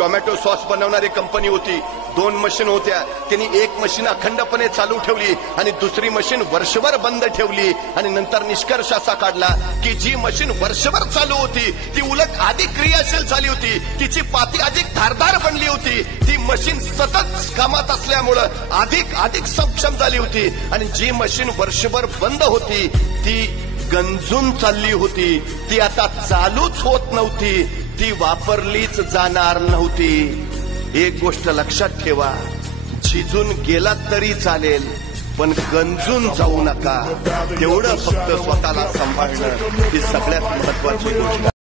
Tomato sauce बनवणारी company होती, 2 machine होत्या. त्यांनी एक मशीन अखंडपणे चालू ठेवली आणि दुसरी मशीन वर्षभर बंद ठेवली. आणि नंतर निष्कर्ष असा काढला की जी मशीन वर्षभर चालू होती ती उलट अधिक क्रियाशील झाली होती, तिची पाती अधिक धारदार बनली होती, ती मशीन सतत कामात असल्यामुळं अधिक सक्षम झाली होती. आणि जी मशीन वर्षभर बंद होती ती गंजून चालली होती, ती आता चालूच होत नव्हती, ती वापरलीच जाणार नव्हती. एक गोष्ट लक्षात ठेवा, झिजून गेलात तरी चालेल पण गंजून जाऊ नका. तेवढं फक्त स्वतःला सांभाळणं ही सगळ्यात महत्वाची गोष्ट.